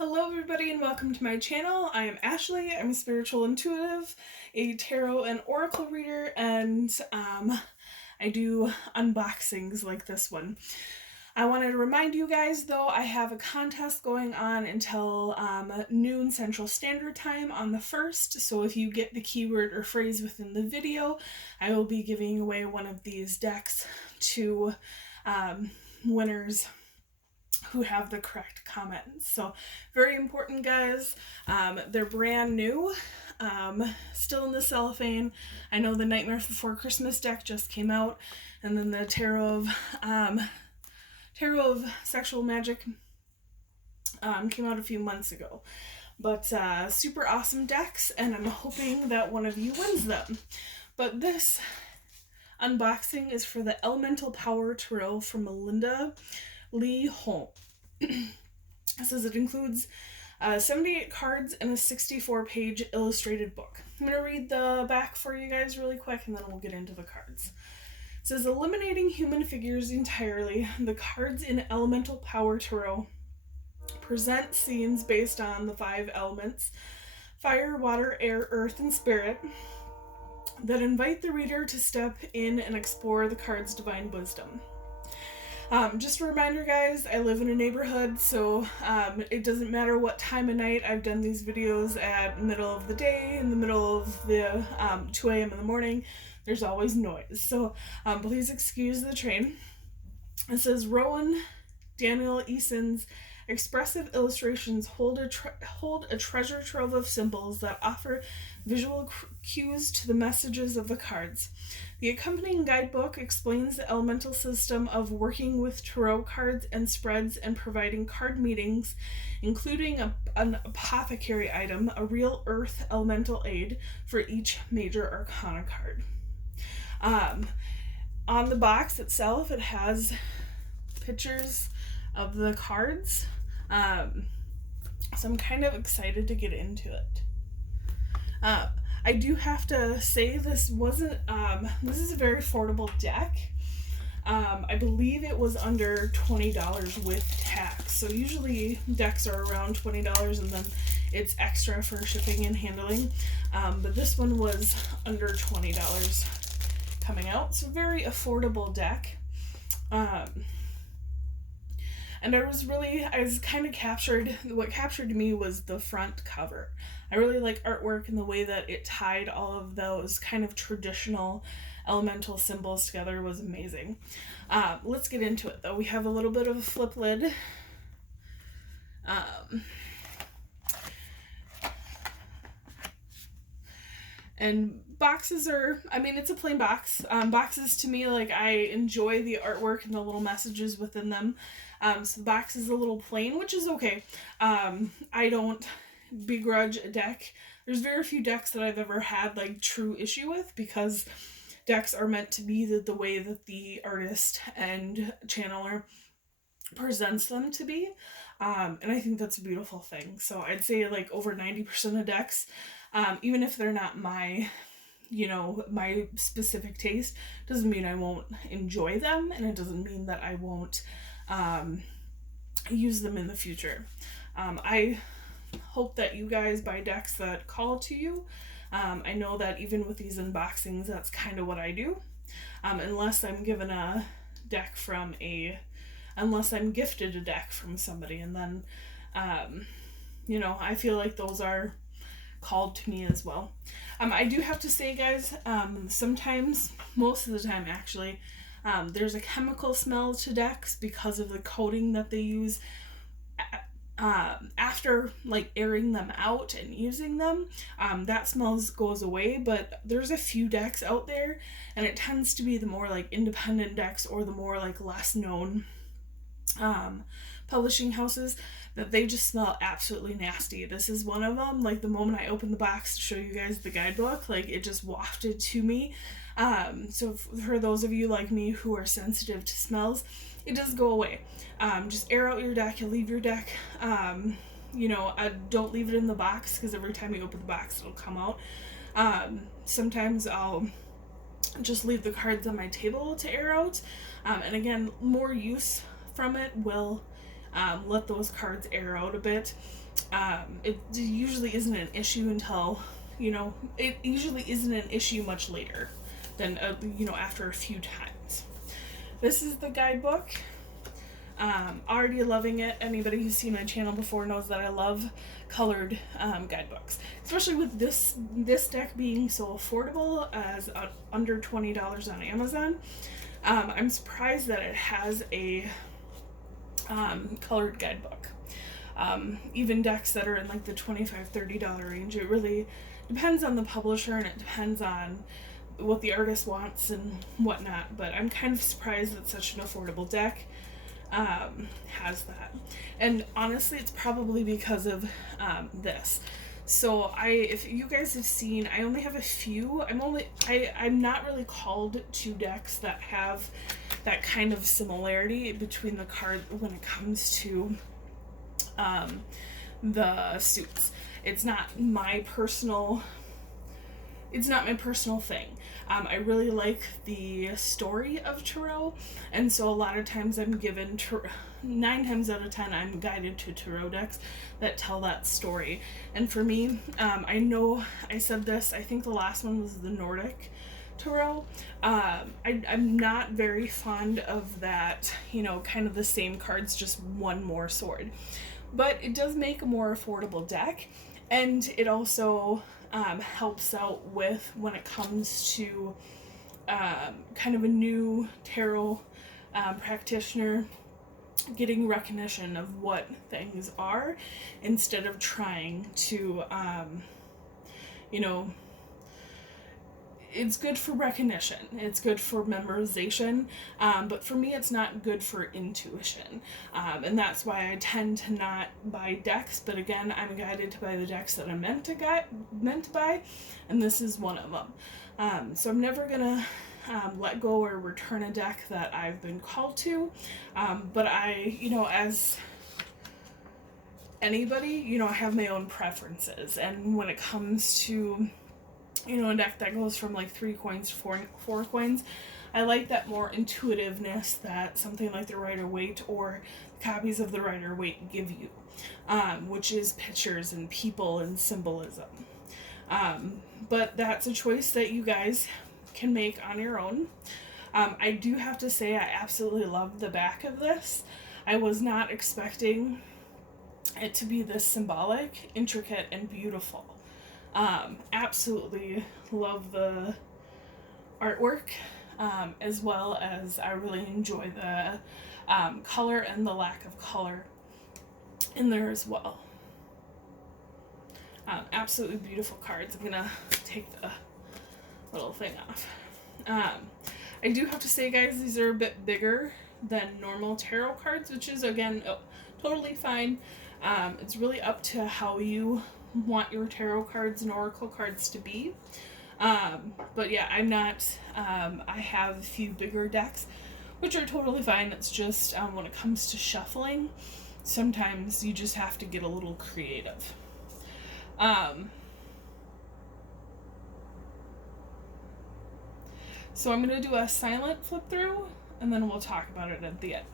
Hello everybody and welcome to my channel. I am Ashley. I'm a spiritual intuitive, a tarot and oracle reader, and I do unboxings like this one. I wanted to remind you guys though, I have a contest going on until noon Central Standard Time on the 1st, so if you get the keyword or phrase within the video, I will be giving away one of these decks to winners who have the correct comments. So very important, guys. They're brand new, still in the cellophane. I know the Nightmare Before Christmas deck just came out, and then the Tarot of Sexual Magic came out a few months ago. But super awesome decks, and I'm hoping that one of you wins them. But this unboxing is for the Elemental Power Tarot from Melinda Holm. It says it includes 78 cards and a 64-page illustrated book. I'm going to read the back for you guys really quick and then we'll get into the cards. It says, eliminating human figures entirely, the cards in Elemental Power Tarot present scenes based on the 5 elements, fire, water, air, earth, and spirit, that invite the reader to step in and explore the card's divine wisdom. Just a reminder, guys, I live in a neighborhood, so it doesn't matter what time of night. I've done these videos at middle of the day, in the middle of the 2 a.m. in the morning. There's always noise, so please excuse the train. It says, Rowan Daniel Eason's expressive illustrations hold a treasure trove of symbols that offer visual cues to the messages of the cards. The accompanying guidebook explains the elemental system of working with tarot cards and spreads and providing card meetings, including an apothecary item, a real earth elemental aid for each major arcana card. On the box itself, it has pictures of the cards. So I'm kind of excited to get into it. I do have to say this is a very affordable deck. I believe it was under $20 with tax. So usually decks are around $20 and then it's extra for shipping and handling. But this one was under $20 coming out. So very affordable deck. And I was kind of captured, what captured me was the front cover. I really like artwork and the way that it tied all of those kind of traditional elemental symbols together was amazing. Let's get into it though. We have a little bit of a flip lid. And boxes are, it's a plain box. Boxes to me, like, I enjoy the artwork and the little messages within them. So the box is a little plain, which is okay. I don't begrudge a deck. There's very few decks that I've ever had, like, true issue with, because decks are meant to be the way that the artist and channeler presents them to be. And I think that's a beautiful thing. So I'd say, like, over 90% of decks, even if they're not my specific taste, doesn't mean I won't enjoy them, and it doesn't mean that I won't use them in the future. I hope that you guys buy decks that call to you. I know that even with these unboxings, that's kind of what I do. Unless I'm given a deck unless I'm gifted a deck from somebody, and then, I feel like those are called to me as well. I do have to say, guys, sometimes, most of the time actually, there's a chemical smell to decks because of the coating that they use after, like, airing them out and using them. That smell goes away, but there's a few decks out there, and it tends to be the more, like, independent decks or the more, like, less known publishing houses that they just smell absolutely nasty. This is one of them. Like, the moment I opened the box to show you guys the guidebook, like, it just wafted to me. So for those of you like me who are sensitive to smells, it does go away. Just air out your deck, you leave your deck. Don't leave it in the box, because every time you open the box it'll come out. Sometimes I'll just leave the cards on my table to air out. And again, more use from it will let those cards air out a bit. It usually isn't an issue until, it usually isn't an issue much later than, after a few times. This is the guidebook. Already loving it. Anybody who's seen my channel before knows that I love colored guidebooks, especially with this deck being so affordable as under $20 on Amazon. I'm surprised that it has a colored guidebook. Even decks that are in like the $25-$30 range, it really depends on the publisher and it depends on what the artist wants and whatnot, but I'm kind of surprised that such an affordable deck has that. And honestly, it's probably because of this. So if you guys have seen, I only have a few. I'm not really called to decks that have that kind of similarity between the card when it comes to the suits. It's not my personal thing. I really like the story of tarot, and so a lot of times I'm given 9 times out of 10 I'm guided to tarot decks that tell that story. And for me, I know I said this, I think the last one was the Nordic tarot. I'm not very fond of that, kind of the same cards, just one more sword. But it does make a more affordable deck, and it also helps out with when it comes to kind of a new tarot practitioner getting recognition of what things are instead of trying to, it's good for recognition, it's good for memorization, but for me it's not good for intuition, and that's why I tend to not buy decks. But again, I'm guided to buy the decks that I'm meant to buy, and this is one of them. So I'm never gonna let go or return a deck that I've been called to, but I, as anybody, I have my own preferences, and when it comes to a deck that goes from like 3 coins to 4 coins, I like that more intuitiveness that something like the Rider-Waite or copies of the Rider-Waite give you, which is pictures and people and symbolism. But that's a choice that you guys can make on your own. I do have to say I absolutely love the back of this. I was not expecting it to be this symbolic, intricate, and beautiful. Absolutely love the artwork, as well as I really enjoy the color and the lack of color in there as well. Absolutely beautiful cards. I'm gonna take the little thing off. I do have to say, guys, these are a bit bigger than normal tarot cards, which is, again, totally fine. It's really up to how you want your tarot cards and oracle cards to be. But yeah, I'm not, I have a few bigger decks, which are totally fine. It's just, when it comes to shuffling, sometimes you just have to get a little creative. So I'm going to do a silent flip through, and then we'll talk about it at the end.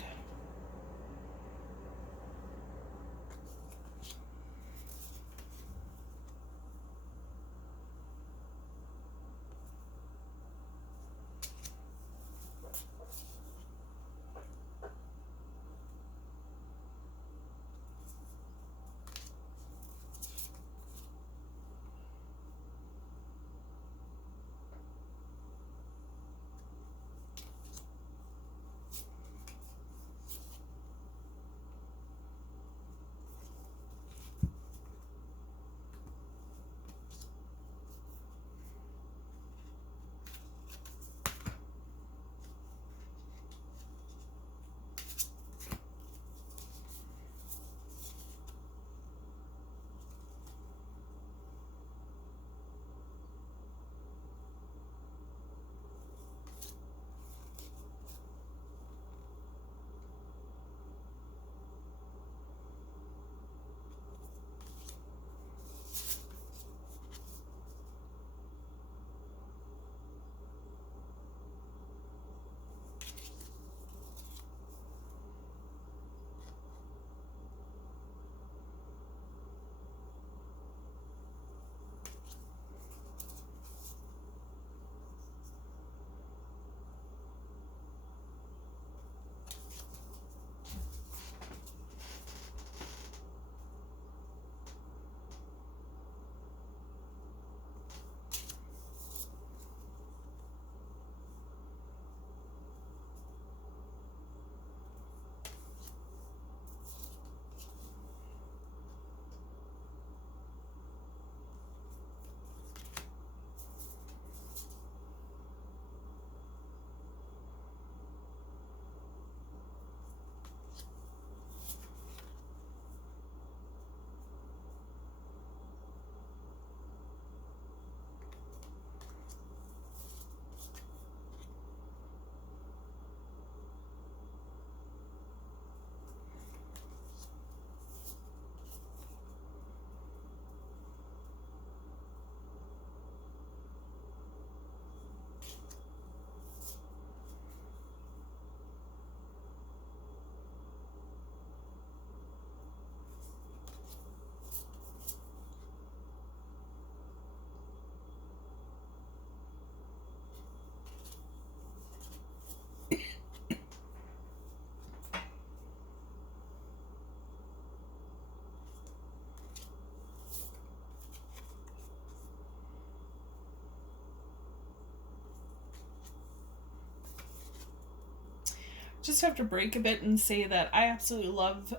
just have to break a bit and say that I absolutely love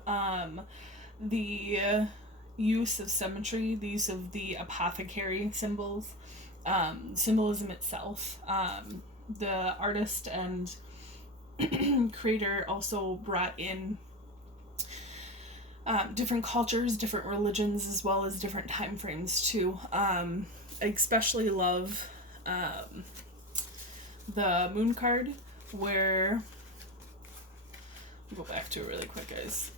the use of symmetry, the use of the apothecary symbols, symbolism itself. The artist and creator also brought in different cultures, different religions, as well as different time frames too. I especially love the moon card, where I'll go back to it really quick, guys.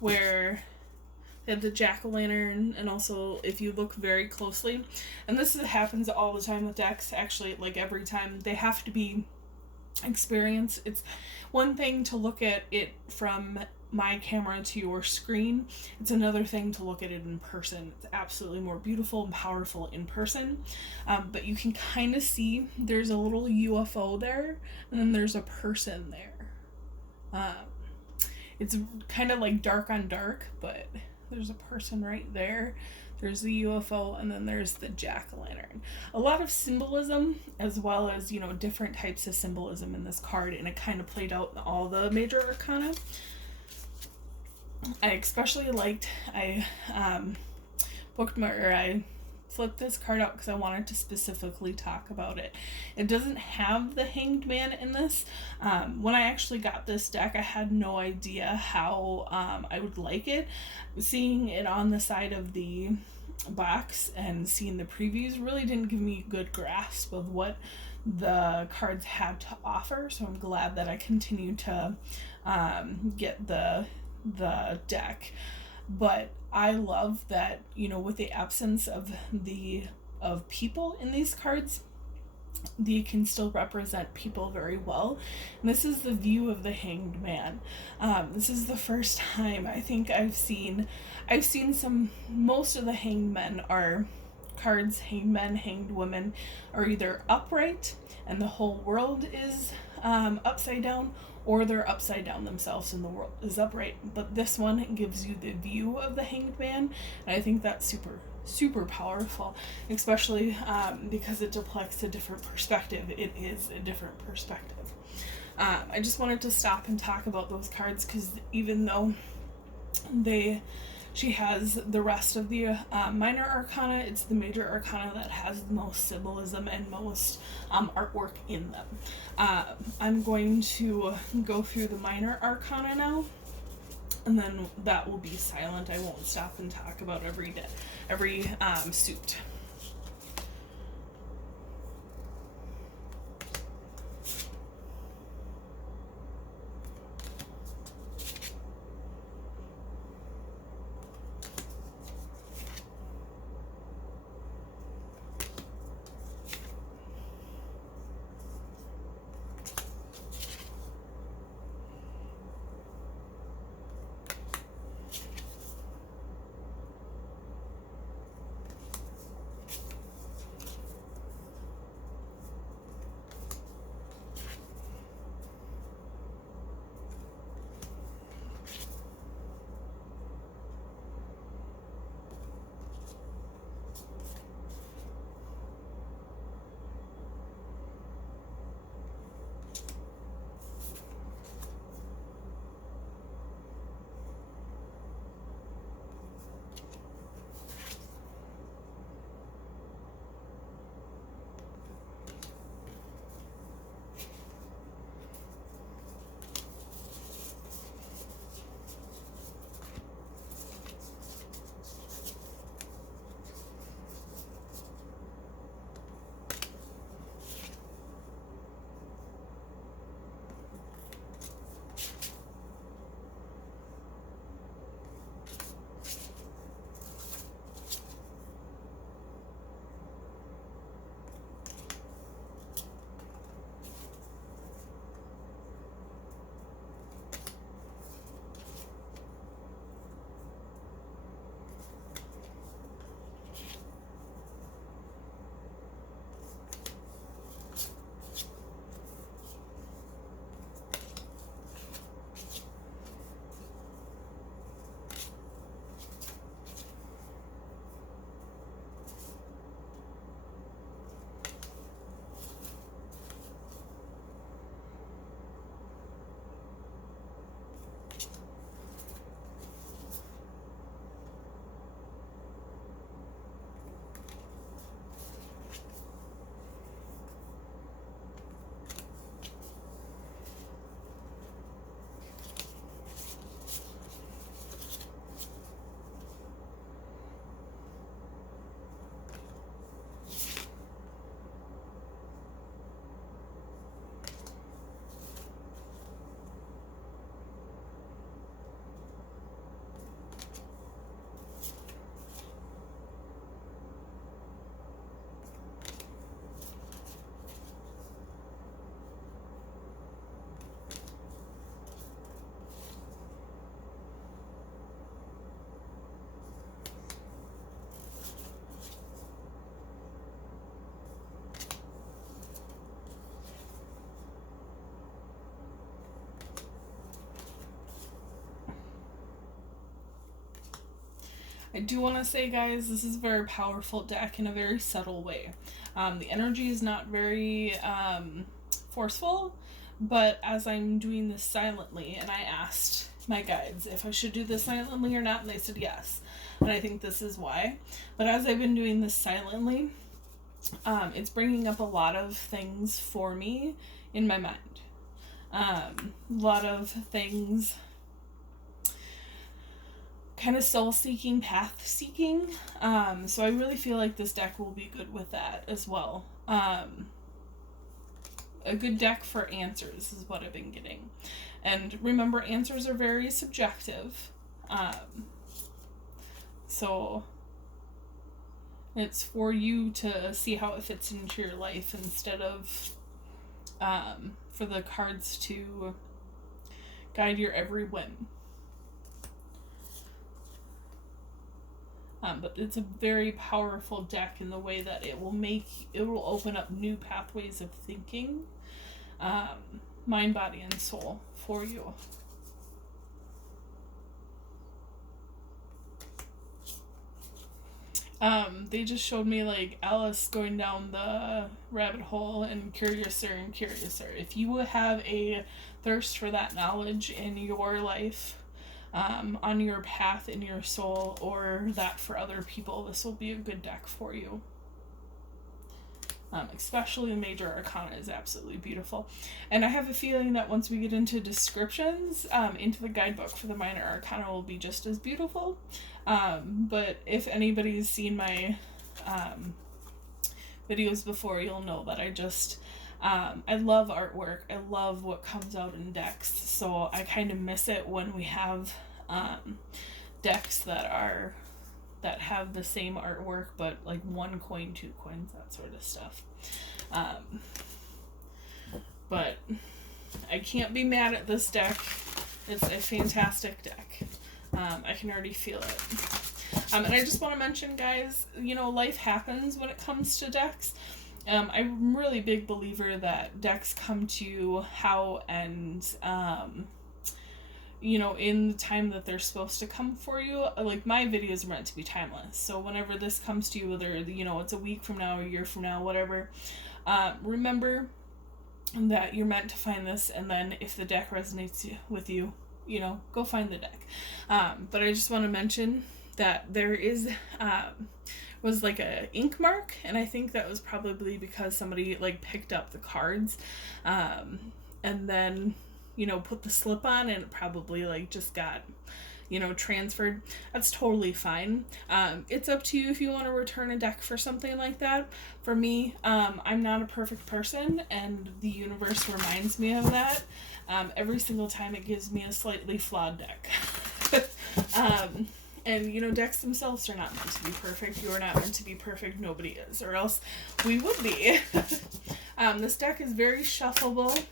Where they have the jack-o'-lantern, and also if you look very closely, and happens all the time with decks, actually, like every time, they have to be experienced. It's one thing to look at it from my camera to your screen. It's another thing to look at it in person. It's absolutely more beautiful and powerful in person. But you can kind of see there's a little UFO there, and then there's a person there. It's kind of like dark on dark, but there's a person right there. There's the UFO, and then there's the jack-o'-lantern. A lot of symbolism, as well as, you know, different types of symbolism in this card, and it kind of played out in all the major arcana. I especially liked, I flipped this card out because I wanted to specifically talk about it. It doesn't have the Hanged Man in this. When I actually got this deck, I had no idea how I would like it. Seeing it on the side of the box and seeing the previews really didn't give me a good grasp of what the cards had to offer, so I'm glad that I continued to get the deck. But I love that, you know, with the absence of people in these cards, they can still represent people very well. And this is the view of the Hanged Man. This is the first time I think I've seen most of the Hanged Men are cards, Hanged Men, Hanged Women, are either upright and the whole world is upside down, or they're upside down themselves and the world is upright. But this one gives you the view of the Hanged Man, and I think that's super powerful, especially because it deflects a different perspective. It is a different perspective. I just wanted to stop and talk about those cards, because even though she has the rest of the minor arcana, it's the major arcana that has the most symbolism and most artwork in them. I'm going to go through the minor arcana now, and then that will be silent. I won't stop and talk about every suit. I do want to say, guys, this is a very powerful deck in a very subtle way. The energy is not very forceful, but as I'm doing this silently, and I asked my guides if I should do this silently or not, and they said yes. And I think this is why. But as I've been doing this silently, it's bringing up a lot of things for me in my mind. A lot of things, kind of soul-seeking, path-seeking. So I really feel like this deck will be good with that as well. A good deck for answers is what I've been getting. And remember, answers are very subjective. So it's for you to see how it fits into your life instead of for the cards to guide your every whim. But it's a very powerful deck in the way that it will open up new pathways of thinking, mind, body, and soul for you. They just showed me like Alice going down the rabbit hole and curiouser and curiouser. If you have a thirst for that knowledge in your life, on your path in your soul, or that for other people, this will be a good deck for you. Especially the Major Arcana is absolutely beautiful. And I have a feeling that once we get into descriptions, into the guidebook for the Minor Arcana will be just as beautiful. But if anybody's seen my videos before, you'll know that I love artwork. I love what comes out in decks. So I kind of miss it when we have decks that have the same artwork, but like 1 coin, 2 coins, that sort of stuff. But I can't be mad at this deck. It's a fantastic deck. I can already feel it. And I just want to mention, guys, life happens when it comes to decks. I'm a really big believer that decks come to you how and in the time that they're supposed to come for you. Like, my videos are meant to be timeless. So whenever this comes to you, whether, it's a week from now, a year from now, whatever, remember that you're meant to find this, and then if the deck resonates with you, go find the deck. But I just want to mention that there was like a ink mark, and I think that was probably because somebody like picked up the cards, and then put the slip on, and it probably like just got, transferred. That's totally fine. It's up to you if you want to return a deck for something like that. For me, I'm not a perfect person, and the universe reminds me of that. Every single time it gives me a slightly flawed deck. And, decks themselves are not meant to be perfect. You're not meant to be perfect. Nobody is, or else we would be. This deck is very shuffleable.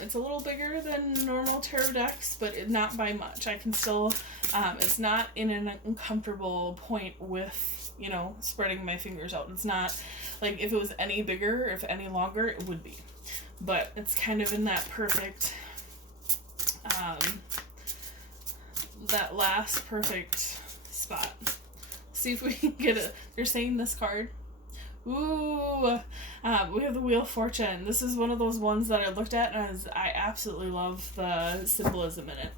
It's a little bigger than normal tarot decks, but not by much. I can still, it's not in an uncomfortable point with, spreading my fingers out. It's not, like, if it was any bigger, if any longer, it would be. But it's kind of in that perfect, that last perfect spot. See if we can get it. They're saying this card. Ooh, we have the Wheel of Fortune. This is one of those ones that I looked at and I absolutely love the symbolism in it.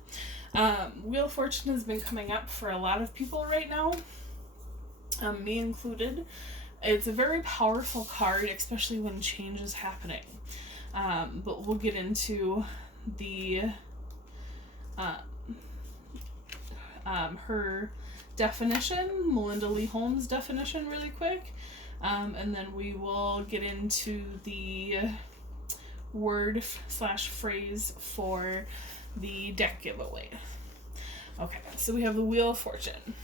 Wheel of Fortune has been coming up for a lot of people right now, me included. It's a very powerful card, especially when change is happening. But we'll get into the her definition, Melinda Lee Holm's definition, really quick. And then we will get into the word/phrase for the deck giveaway. Okay, so we have the Wheel of Fortune.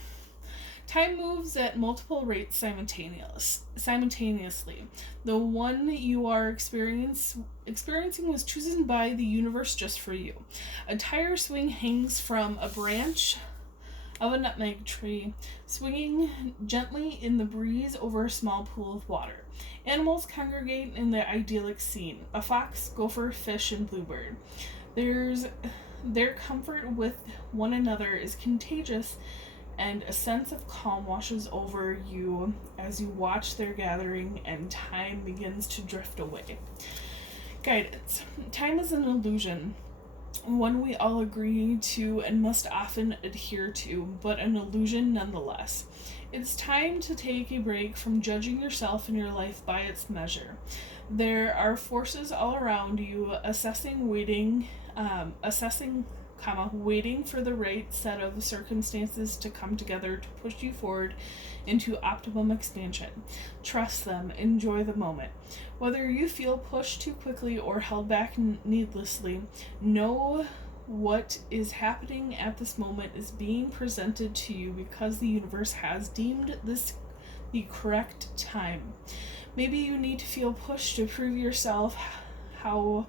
Time moves at multiple rates simultaneously. The one you are experiencing was chosen by the universe just for you. A tire swing hangs from a branch of a nutmeg tree, swinging gently in the breeze over a small pool of water. Animals congregate in the idyllic scene: a fox, gopher, fish, and bluebird. Their comfort with one another is contagious and a sense of calm washes over you as you watch their gathering and time begins to drift away. Guidance. Time is an illusion, one we all agree to and must often adhere to, but an illusion nonetheless. It's time to take a break from judging yourself and your life by its measure. There are forces all around you waiting for the right set of circumstances to come together to push you forward into optimum expansion. Trust them, enjoy the moment. Whether you feel pushed too quickly or held back needlessly, know what is happening at this moment is being presented to you because the universe has deemed this the correct time. Maybe you need to feel pushed to prove yourself how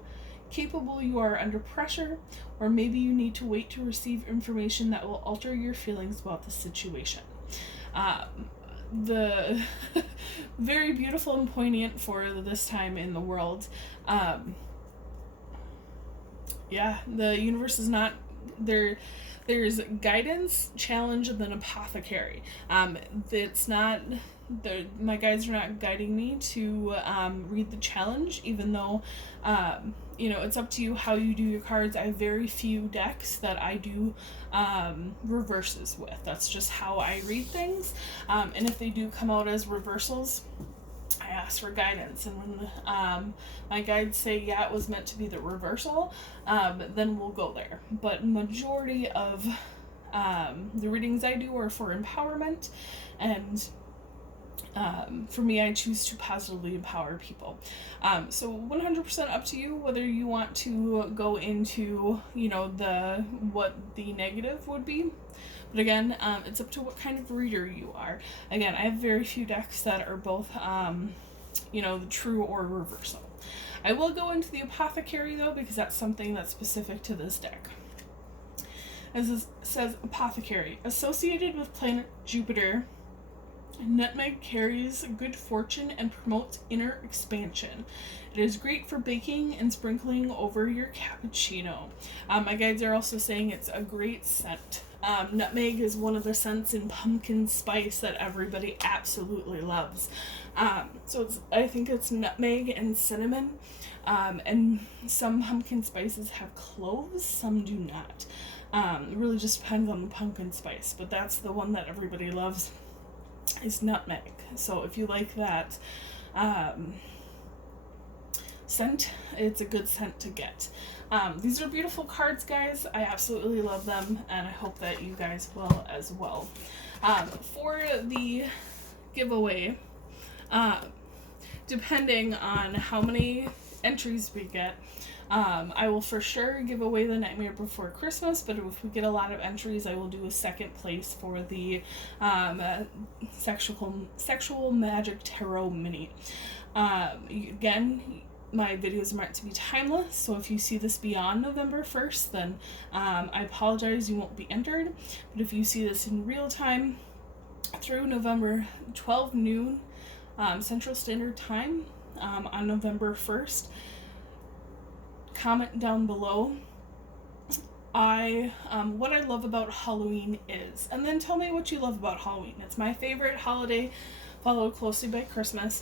capable you are under pressure, or maybe you need to wait to receive information that will alter your feelings about the situation. The very beautiful and poignant for this time in the world. The universe is not there. There's guidance, challenge, and then apothecary. It's not. My guides are not guiding me to read the challenge, even though it's up to you how you do your cards. I have very few decks that I do reverses with. That's just how I read things. And if they do come out as reversals, I ask for guidance, and when my guides say it was meant to be the reversal, then we'll go there. But majority of the readings I do are for empowerment, and for me, I choose to positively empower people. So 100% up to you whether you want to go into what the negative would be. But again, it's up to what kind of reader you are. Again, I have very few decks that are both, the true or reversal. I will go into the apothecary, though, because that's something that's specific to this deck. As it says, apothecary. Associated with planet Jupiter, nutmeg carries good fortune and promotes inner expansion. It is great for baking and sprinkling over your cappuccino. My guides are also saying it's a great scent. Nutmeg is one of the scents in pumpkin spice that everybody absolutely loves. I think it's nutmeg and cinnamon. And some pumpkin spices have cloves, some do not. It really just depends on the pumpkin spice, but that's the one that everybody loves, is nutmeg. So if you like that scent, it's a good scent to get. These are beautiful cards, guys. I absolutely love them, and I hope that you guys will as well. For the giveaway, depending on how many entries we get, I will for sure give away the Nightmare Before Christmas, but if we get a lot of entries, I will do a second place for the Sexual Magic Tarot Mini. Again, my videos are meant to be timeless, so if you see this beyond November 1st, then I apologize, you won't be entered. But if you see this in real time through November 12 noon Central Standard Time on November 1st, comment down below what I love about Halloween is, and then tell me what you love about Halloween. It's my favorite holiday, followed closely by Christmas,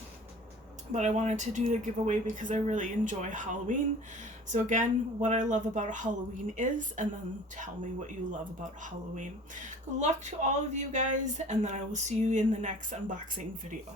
but I wanted to do the giveaway because I really enjoy Halloween. So again, what I love about Halloween is, and then tell me what you love about Halloween. Good luck to all of you guys, and then I will see you in the next unboxing video.